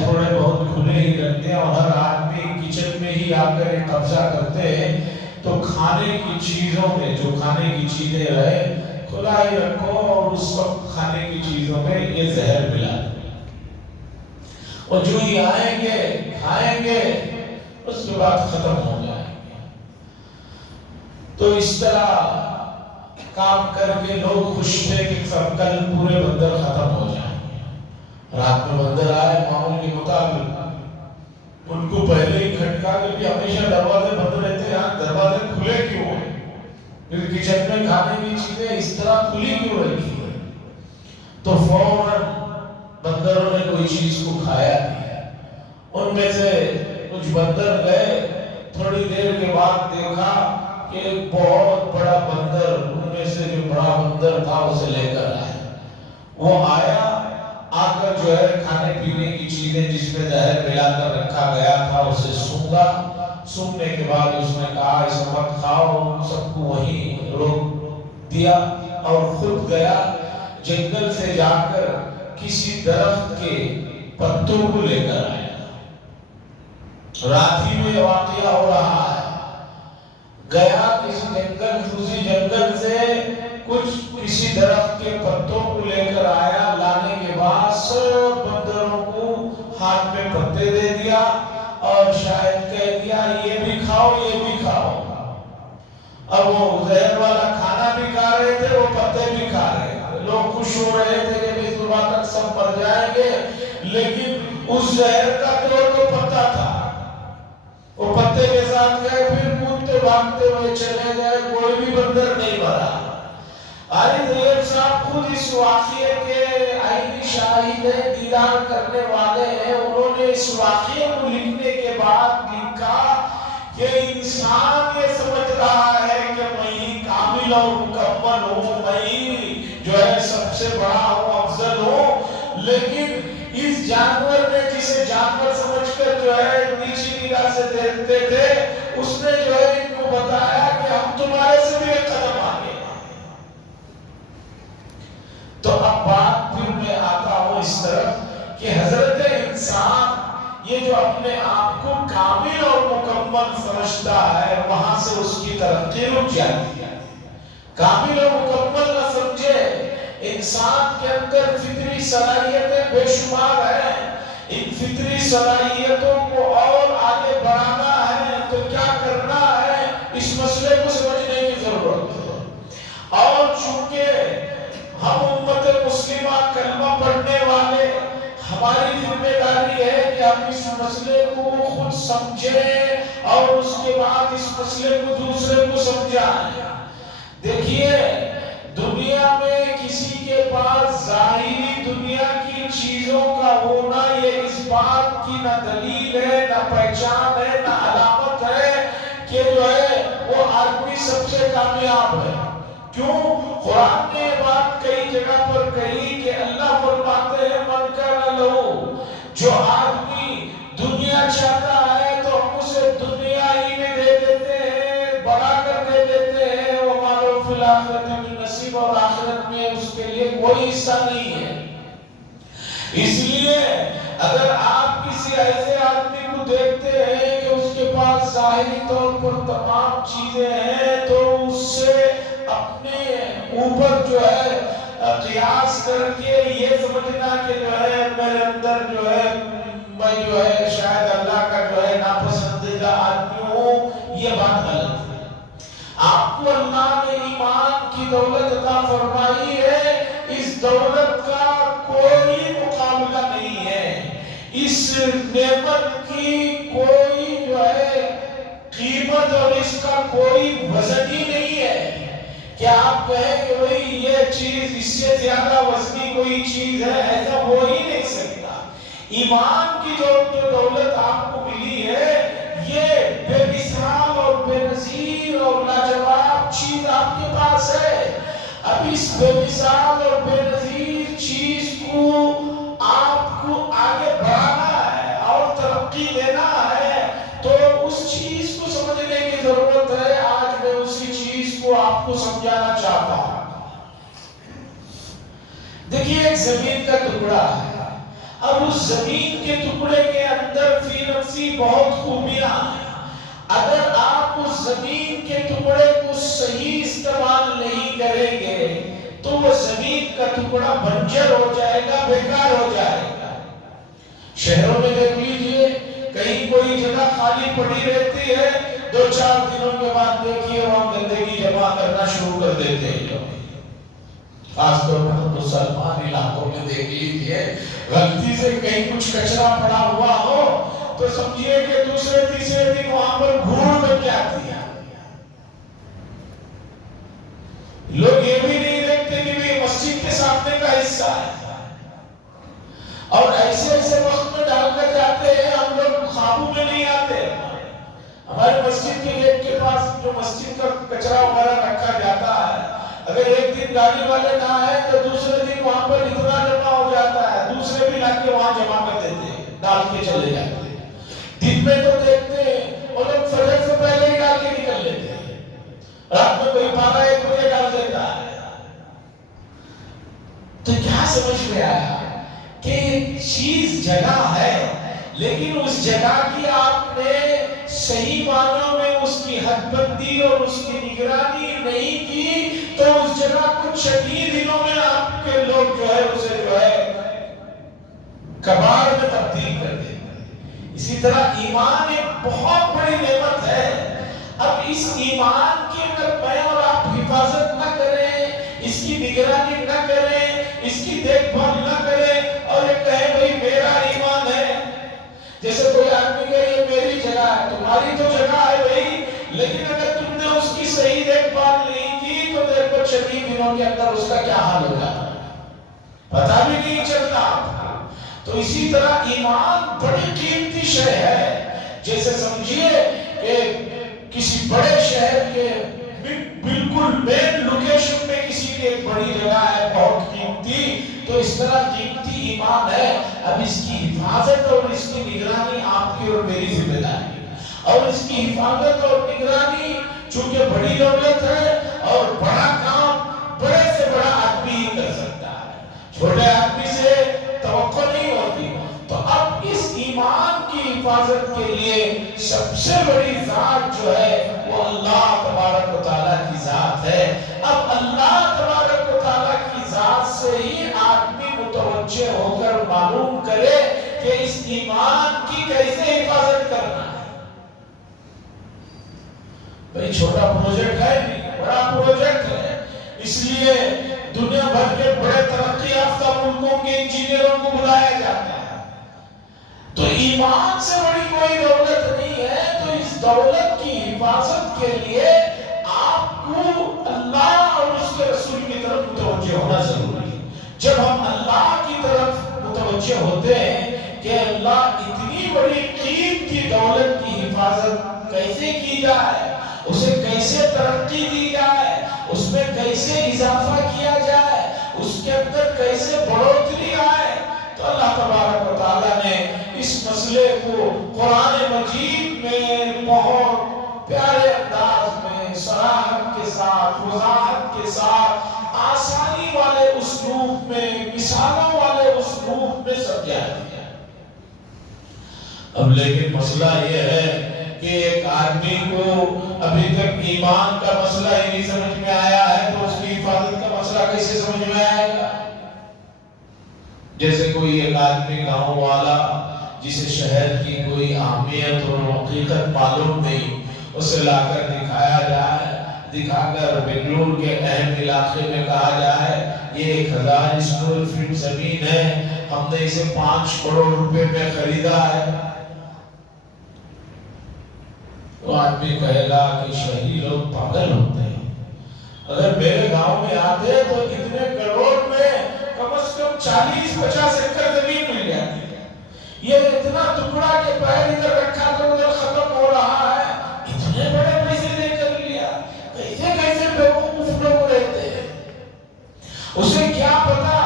تھوڑے بہت کھلے ہی رکھتے ہیں، اور ہر آدمی کچن میں ہی آ کر قبضہ کرتے ہیں، تو کھانے کی چیزوں میں جو کھانے کی چیزیں رہے کھلا ہی رکھو، اور اس وقت کھانے کی چیزوں میں یہ زہر ملا دو، اور جو ہی آئیں گے کھائیں گے اس کے بعد ختم ہو جائیں گے۔ تو اس طرح کام کر کے لوگ خوش تھے کہ سب کل پورے بندر ختم ہو جائیں گے۔ رات میں بندر آئے معمول کے مطابق، ان کو پہلے ہی کھٹکا کہ بھی ہمیشہ دروازے بند رہتے ہیں، دروازے کھلے کیوں ہیں؟ پھر کچن میں کھانے کی چیزیں اس طرح کھلی کیوں رکھی ہے؟ تو فوراً بندروں نے کوئی چیز کو کھایا نہیں۔ ان میں سے کچھ بندر گئے، تھوڑی دیر کے بعد دیکھا کہ ایک بہت بڑا بندر، ان میں سے جو بڑا بندر تھا اسے لے کر آیا۔ وہ آیا، آ کر جو ہے کھانے پینے کی چیزیں جس میں زہر ملا کر رکھا گیا تھا اسے سونگا۔ سونگنے کے بعد اس نے کہا اس وقت کھاؤ، سب کو وہیں روک دیا، اور خود گیا جنگل سے جا کر کسی درخت کے پتوں کو لے کر آیا۔ رات ہی میں واقعہ ہو رہا ہے، گیا کسی جنگل سے کسی درخت کے پتوں کو لے کر آیا، لانے کے بعد سب بندروں کو ہاتھ میں پتے دے دیا، اور شاید کہہ دیا یہ بھی کھاؤ یہ بھی کھاؤ۔ اب وہ زہر والا کھانا بھی کھا رہے تھے، وہ پتے بھی کھا رہے تھے، لوگ خوش ہو رہے تھے کہ اس صبح تک سب مر جائیں گے، لیکن اس زہر کا تو پتا تھا، وہ پتے کے ساتھ گئے، پھر کودتے بھاگتے ہوئے چلے گئے، کوئی بھی بندر نہیں مرا۔ علی طیب صاحب خود اس واقعے کے عینی شاہد ہیں، دیدار کرنے والے ہیں۔ انہوں نے اس واقعے کو لکھنے کے بعد لکھا کہ انسان یہ سمجھ رہا ہے کہ میں ہی کامل اور مکمل ہوں، میں ہی جو ہے سب سے بڑا ہوں، افضل ہوں، لیکن اس جانور نے جسے جانور سمجھ کر جو ہے نیچی نگاہ سے دیکھتے تھے، اس نے جو ہے ان کو بتایا کہ ہم تمہارے سے بھی ایک قدم آگے۔ تو اب بات پھر میں آتا ہوں اس طرف کہ حضرت انسان یہ جو اپنے آپ کو کامل اور مکمل سمجھتا ہے، وہاں سے اس کی ترقی رک جاتی ہے۔ کامل اور مکمل نہ سمجھے، انسان کے اندر فطری صلاحیتیں بے شمار ہیں، ان فطری صلاحیتوں کو اور آگے بڑھانا ہے تو کیا کرنا ہے، اس مسئلے کو سمجھنے کی ضرورت ہے۔ اور چونکہ ہم امت مسلمہ کلمہ پڑھنے والے، ہماری ذمہ داری ہے کہ ہم اس مسئلے کو خود سمجھیں اور اس کے بعد اس مسئلے کو دوسرے کو سمجھائیں۔ دیکھیے دنیا میں کسی کے پاس ظاہری دنیا کی چیزوں کا ہونا یہ اس بات کی نہ دلیل ہے، نہ پہچان ہے، نہ علامت ہے کہ جو ہے وہ آدمی سب سے کامیاب ہے۔ کیوں؟ قرآن نے یہ بات کئی جگہ پر کہی کہ اللہ فرماتے ہیں من کان لہو، جو آدمی دنیا چاہتا ہے تو ہم اسے دنیا ہی میں دے دیتے ہیں، بڑھا کر دے دیتے ہیں، وما لہو فی الآخرۃ من نصیب، اور آخرت میں اس کے لیے کوئی حصہ نہیں ہے۔ اس لیے اگر آپ کسی ایسے آدمی کو دیکھتے ہیں کہ اس کے پاس ظاہری طور پر تمام چیزیں ہیں، تو اس سے اپنے اوپر جو ہے قیاس کر کے یہ سمجھنا کہ جو ہے میرے اندر جو ہے میں جو ہے شاید اللہ کا جو ہے ناپسندیدہ آدمی ہوں، یہ بات غلط ہے۔ آپ کو اللہ نے ایمان کی دولت عطا فرمائی ہے، اس دولت کا کوئی مقابلہ نہیں ہے، اس نعمت کی کوئی جو ہے قیمت اور اس کا کوئی وزن ہی نہیں ہے کہ آپ کہیں کہ بھئی یہ چیز اس سے زیادہ وزنی کوئی چیز ہے، ایسا ہو ہی نہیں سکتا۔ ایمان کی جو دولت آپ کو ملی ہے، یہ بے مثال اور بے نظیر اور لاجواب چیز آپ کے پاس ہے۔ اب اس بے مثال اور بے نظیر چیز کو آپ کو آگے بڑھانا ہے اور ترقی دینا ہے، تو اس چیز کو سمجھنے کی ضرورت ہے۔ آج میں اسی چیز کو آپ کو سمجھانا چاہتا ہوں۔ دیکھیے ایک زمین کا ٹکڑا ہے، اب اس زمین کے ٹکڑے بہت خوبیاں ہیں. اگر آپ اس زمین کے ٹکڑے کو صحیح استعمال نہیں کریں گے تو وہ زمین کا ٹکڑا بنجر ہو جائے گا، بیکار ہو جائے گا. شہروں میں دیکھ لیجئے کہیں کوئی جگہ خالی پڑی رہتی ہے، 2-4 دنوں کے بعد دیکھیے وہاں گندگی جمع کرنا شروع کر دیتے ہیں. خاص طور پر مسلمان علاقوں میں دیکھ لیجئے غلطی سے کہیں کچھ کچرا پڑا ہوا ہو تو سمجھیے کہ دوسرے تیسرے دن وہاں پر گھوڑ بن جاتی ہے. لوگ یہ بھی نہیں دیکھتے کہ یہ مسجد کے سامنے کا حصہ ہے، اور ایسے ایسے وقت میں ڈال کر جاتے ہیں ہم لوگ قابو میں نہیں آتے. ہمارے مسجد کے گیٹ کے پاس جو مسجد کا کچرا وغیرہ رکھا جاتا ہے، اگر ایک دن گاڑی والے نہ آئے تو دوسرے دن وہاں پر اتنا جمع ہو جاتا ہے، دوسرے بھی لا کے وہاں جمع کر دیتے ہیں، ڈال کے چلے جاتے ہیں. دن میں تو دیکھتے ہیں وہ لوگ فجر سے پہلے ہی ڈال کے نکل لیتے ہیں، رات میں کوئی 12-1 بجے ڈال دیتا ہے. تو کیا سمجھ میں آیا کہ چیز جگہ ہے، لیکن اس جگہ کی آپ نے صحیح معنوں میں اس کی حد بندی اور اس کی نگرانی نہیں کی تو اس جگہ کچھ شدید دنوں میں آپ کے لوگ جو ہے اسے جو ہے کباڑ میں تبدیل کر دیں. اسی طرح ایمان ایک بہت بڑی نعمت ہے. اب اس ایمان کی اگر میں اور آپ حفاظت نہ کریں، اس کی نگرانی نہ کریں، اس کی دیکھ بھال نہ کریں اور یہ کہیں بھئی میرا ایمان ہے، جیسے کوئی آدمی کہے یہ میری جگہ ہے، تمہاری تو جگہ ہے بھئی، لیکن اگر تم نے اس کی صحیح دیکھ بھال نہیں کی تو دیکھو چند دنوں کے اندر اس کا کیا حال ہوگا پتہ بھی نہیں چلتا. تو اسی طرح ایمان بڑی قیمتی شے ہے. جیسے سمجھیے کہ کسی بڑے شہر کے بالکل مین لوکیشن میں کسی کی ایک بڑی جگہ ہے بہت قیمتی، تو اس طرح قیمتی ایمان ہے. اب اس کی حفاظت اور اس کی نگرانی آپ کی اور میری ذمہ داری ہے. اور اس کی حفاظت اور نگرانی چونکہ بڑی دولت ہے اور بڑا کام بڑے سے بڑا آدمی ہی کر سکتا ہے، چھوٹے آدمی سے توقع نہیں ہوتی. تو اب اس ایمان کی حفاظت کے لیے سب سے بڑی ذات جو ہے وہ اللہ تبارک و تعالیٰ کی ذات ہے. اب اللہ تبارک و تعالیٰ کی ذات سے ہی آدمی متوجہ ہو کر معلوم کرے کہ اس ایمان کی کیسے حفاظت کرنا ہے. بھئی چھوٹا پروجیکٹ ہے نہیں، بڑا پروجیکٹ ہے. اس لیے دنیا بھر کے بڑے ترقی یافتہ ملکوں کے انجینئروں کو بلایا جاتا ہے. تو ایمان سے بڑی کوئی دولت نہیں ہے. تو اس دولت کی حفاظت کے لیے آپ کو اللہ اور اس کے رسول کی طرف متوجہ ہونا ضروری ہے. جب ہم اللہ کی طرف متوجہ ہوتے ہیں کہ اللہ اتنی بڑی قیمتی دولت کی حفاظت کیسے کی جائے، اسے کیسے ترقی دی جائے، اس میں کیسے اضافہ کیا جائے، اس کے اندر کیسے بڑھوتری آئے، تو اللہ تبارک و تعالیٰ نے اس مسئلے کو قرآن مجید میں بہت پیارے انداز میں صراحت کے ساتھ، وضاحت کے ساتھ، آسانی والے اسلوب میں، مثالوں والے اسلوب میں سمجھا دیا. اب لیکن مسئلہ یہ ہے کہ ایک آدمی کو ابھی تک ایمان کا مسئلہ ہی نہیں سمجھ میں آیا ہے تو اس کی حفاظت کا مسئلہ کیسے سمجھ میں آئے گا. جیسے کوئی ایک آدمی گاؤں والا جسے شہر کی کوئی اہمیت اور حقیقت معلوم نہیں، اسے لا کر دکھایا جائے، دکھا کر بنگلور کے اہم علاقے میں کہا جائے یہ 1000 اسکوائر فٹ زمین ہے، ہم نے اسے 5 کروڑ روپے میں خریدا ہے. تو آدمی کہے گا کہ شہری لوگ پاگل ہوتے ہیں. اگر میرے گاؤں میں آتے تو اتنے کروڑ میں کم از کم 40-50 ایکڑ زمین مل جاتی ہے. یہ اتنا ٹکڑا کے پیر ادھر رکھا تو ادھر ختم ہو رہا ہے، اتنے بڑے پیسے دے کر لیا. کیسے کیسے بیوقوف لوگ رہتے ہیں. اسے کیا پتا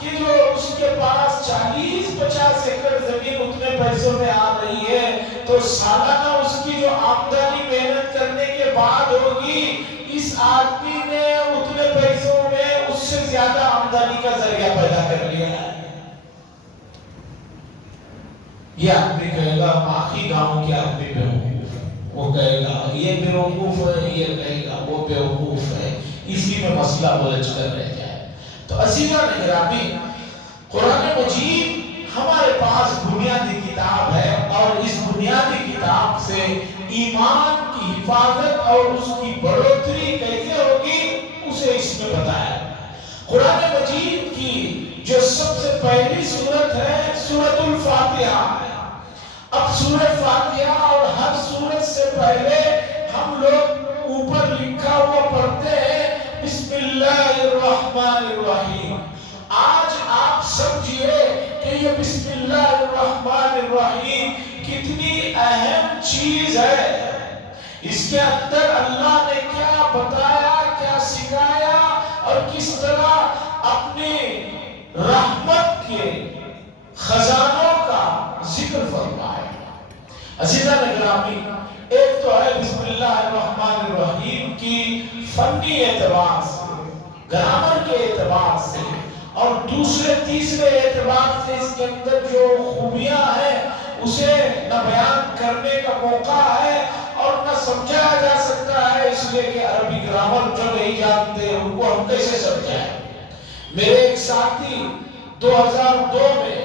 کہ جو اس کے پاس 40-50 ایکڑ زمین اتنے پیسوں میں آ رہی ہے تو سالانہ اس کی جو آمدنی محنت کرنے کے بعد ہوگی، اس آدمی نے اتنے پیسوں میں اس سے زیادہ آمدنی کا ذریعہ پیدا کر لیا ہے. یہ آدمی کہے گا باقی گاؤں کے آدمی بیوقوف ہے، وہ کہے گا یہ بیوقوف ہے، یہ کہے گا وہ بیوقوف ہے، اسی میں مسئلہ الجھ کر رہ جائے۔ تو عزیزان گرامی، قرآن مجید ہمارے پاس بنیادی کتاب ہے، اور اس بنیادی کتاب سے ایمان کی حفاظت اور اس کی بڑھوتری کیسے ہوگی اسے اس میں بتایا۔ قرآن مجید کی جو سب سے پہلی سورت ہے سورۃ الفاتحہ ہے۔ اب سورۃ فاتحہ اور ہر سورت سے پہلے ہم لوگ اوپر لکھا ہوا پڑھتے ہیں بسم اللہ الرحمن الرحیم۔ آج آپ سمجھئے کہ یہ بسم اللہ الرحمن الرحیم کتنی اہم چیز ہے، اس کے اندر اللہ نے کیا بتایا، کیا سکھایا، اور کس طرح اپنی رحمت کے خزانوں کا ذکر فرمایا۔ عزیزان گرامی، ایک تو ہے بسم اللہ الرحمن الرحیم کی فنی اعتبار سے، گرامر کے اعتبار سے، اور دوسرے تیسرے اعتبار سے اس کے اندر جو خوبیاں ہیں اسے نہ بیان کرنے کا موقع ہے اور نہ سمجھا جا سکتا ہے، اس لیے کہ عربی گرامر جو نہیں جانتے ان کو ہم کیسے سمجھائیں۔ میرے ایک ساتھی 2002 میں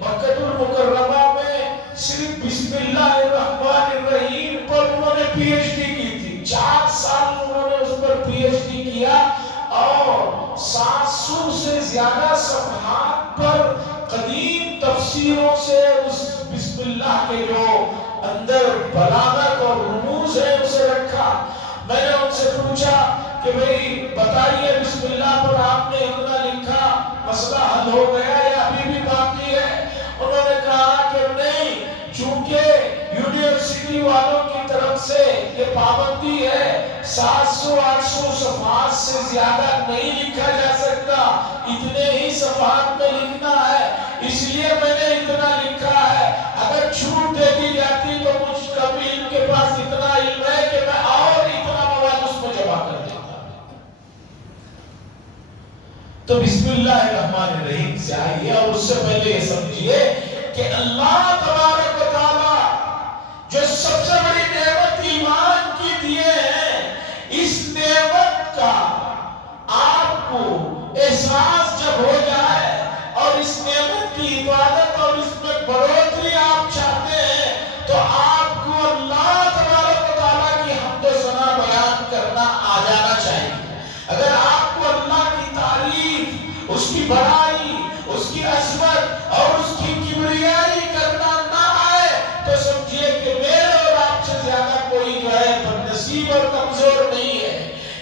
مکہ المکرمہ میں صرف بسم اللہ الرحمن الرحیم پر انہوں نے پی ایچ ڈی کی تھی، 4 سال انہوں نے اس پر پی ایچ ڈی کیا، اور 700 سے زیادہ صفحات پر قدیم تفسیروں سے اس بسم اللہ کے جو اندر بلاغت اور رموز ہے اسے رکھا۔ میں نے ان سے پوچھا کہ بھئی بتائیے بسم اللہ پر آپ نے اتنا لکھا، مسئلہ حل ہو گیا یا ابھی بھی باقی ہے؟ انہوں نے کہا کہ نہیں، چونکہ یونیورسٹی والوں کی طرف سے یہ پابندی ہے 700-800 صفحات سے زیادہ نہیں لکھا جا سکتا، اتنے ہی صفحات میں لکھنا ہے، اس لیے میں نے اتنا لکھا ہے۔ اگر چھوٹ دے دی جاتی تو مجھ کبھی ان کے پاس اتنا علم ہے کہ میں اور اتنا مواد اس میں جمع کر دیتا۔ تو بسم اللہ الرحمن الرحیم سے آئیے، اور اس سے پہلے یہ سمجھیے کہ اللہ تبارک و تعالی جو سب سے بڑی نعمت ایمان کی دیے ہیں، اس نعمت کا آپ کو احساس جب ہو جائے اور اس نعمت کی حفاظت اور اس میں بڑھوتری آپ چاہتے ہیں، تو آپ کو اللہ تبارک و تعالیٰ کی حمد و ثنا بیان کرنا آ جانا چاہیے۔ اگر آپ کو اللہ کی تعریف، اس کی بڑائی، اس کی عظمت اور اس کی کبریائی کرنا نہ آئے تو سمجھیے کہ میرے اور آپ سے زیادہ کوئی جو ہے بدنصیب اور کمزور نہیں ہے۔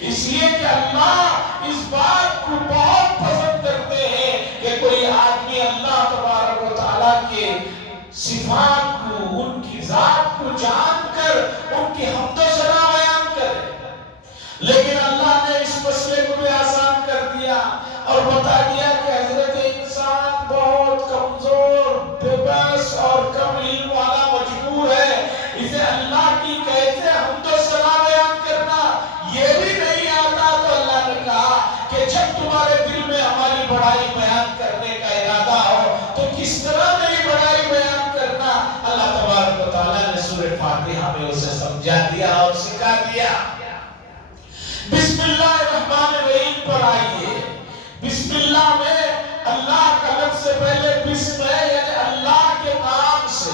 اس لیے کہ اللہ اس بات کو بہت پسند کرتے ہیں کہ کوئی آدمی اللہ تبارک و تعالیٰ کے صفات کو، ان کی ذات کو جان کر ان کی حمد و ثنا بیان کرے۔ لیکن اللہ نے اس مسئلے کو بھی آسان کر دیا اور بتا دیا کہ حضرت انسان بہت کمزور، بے بس اور کم علم والا مجبور ہے، اسے اللہ کی کیسے حمد و ثنا بیان کرنا یہ بھی نہیں آتا۔ تو اللہ نے کہا کہ جب تمہارے دل میں ہماری بڑائی بیان کرنے کا ارادہ ہو تو کس طرح میری بڑائی بیان کرنا، اللہ تبارک و تعالیٰ نے سورہ فاتحہ میں اسے سمجھا دیا اور سکھا دیا۔ بسم اللہ الرحمن الرحیم پر آئیے۔ بسم اللہ میں اللہ کا لفظ سے پہلے بسم ہے، یعنی اللہ کے نام سے۔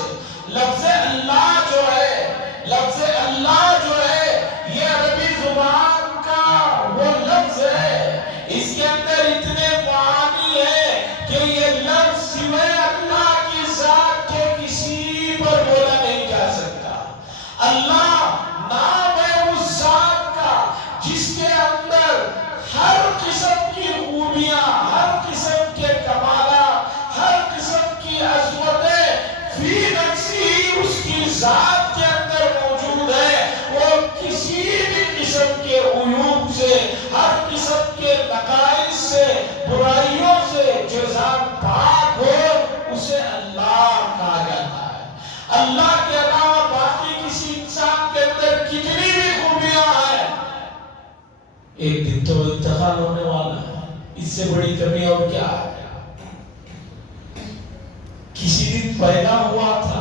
لفظ اللہ جو ہے، لفظ اللہ جو ہے یہ عربی زبان کا وہ لفظ ہے، اس کے اندر اتنے معانی ہیں کہ یہ لفظ سوائے اللہ کی ذات کے کسی پر بولا نہیں جا سکتا۔ اللہ نام ہے اس ذات کا جس کے اندر ہر قسم کی خوبیاں، ہر قسم کے کمالات، ہر قسم کی عظمتیں فی نفسی اس کی ذات کے اندر موجود ہے۔ وہ کسی بھی قسم کے عیوب سے، ہر قسم کے نقائص سے، برائیوں سے جو ذات پاک ہو اسے اللہ کہا جاتا ہے۔ اللہ کے علاوہ باقی کسی انسان کے اندر کتنی بھی خوبیاں ہیں، ایک دن تو انتقال ہونے والا ہے، اس سے بڑی کمی اور کیا ہے؟ کسی دن پیدا ہوا تھا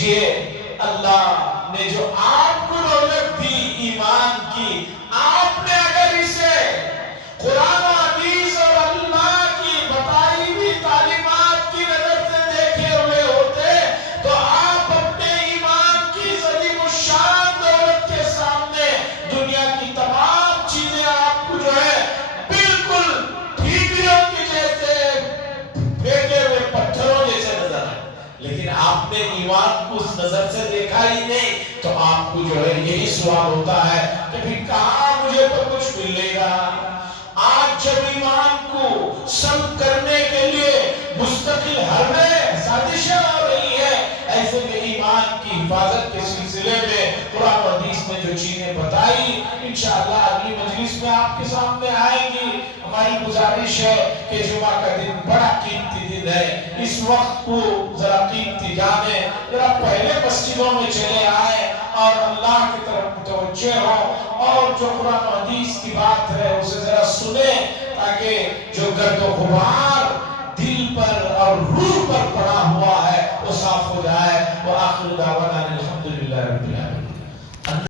سمجھیے اللہ نے جو آپ کو دولت دی ایمان کی، آپ نے اگر اسے قرآن و حدیث اور اللہ کی بتائی ہوئی تعلیمات کی نظر سے دیکھے ہوئے ہوتے تو آپ اپنے ایمان کی عظیم الشان دولت کے سامنے دنیا کی تمام چیزیں آپ کو جو ہے بالکل ٹھیکریوں کی جیسے پھینکے ہوئے پتھروں جیسے نظر آئے، لیکن آپ نے ایمان کو اس نظر سے دیکھا ہی نہیں، تو آپ کو جو ہے یہی سوال ہوتا ہے کہ پھر کہاں مجھے تو کچھ ملے گا۔ آج جب ایمان کو سلب کرنے کے لیے مستقل حربیں سازشیں ہو رہی ہے، ایسے میں ایمان کی حفاظت کے سلسلے میں قرآن و حدیث نے جو چیزیں بتائی انشاءاللہ اگلی مجلس میں آپ کے سامنے آئے گی۔ ہماری گزارش ہے کہ جمعہ کا دن بڑا قیمتی دن ہے، اس وقت کو ذرا قیمتی جانیں، ذرا پہلے مسجدوں میں چلے آئیں اور اللہ کی طرف متوجہ ہوں، اور جو قرآن و حدیث کی بات ہے اسے ذرا سنیں، تاکہ جو گرد و غبار دل پر اور روح پر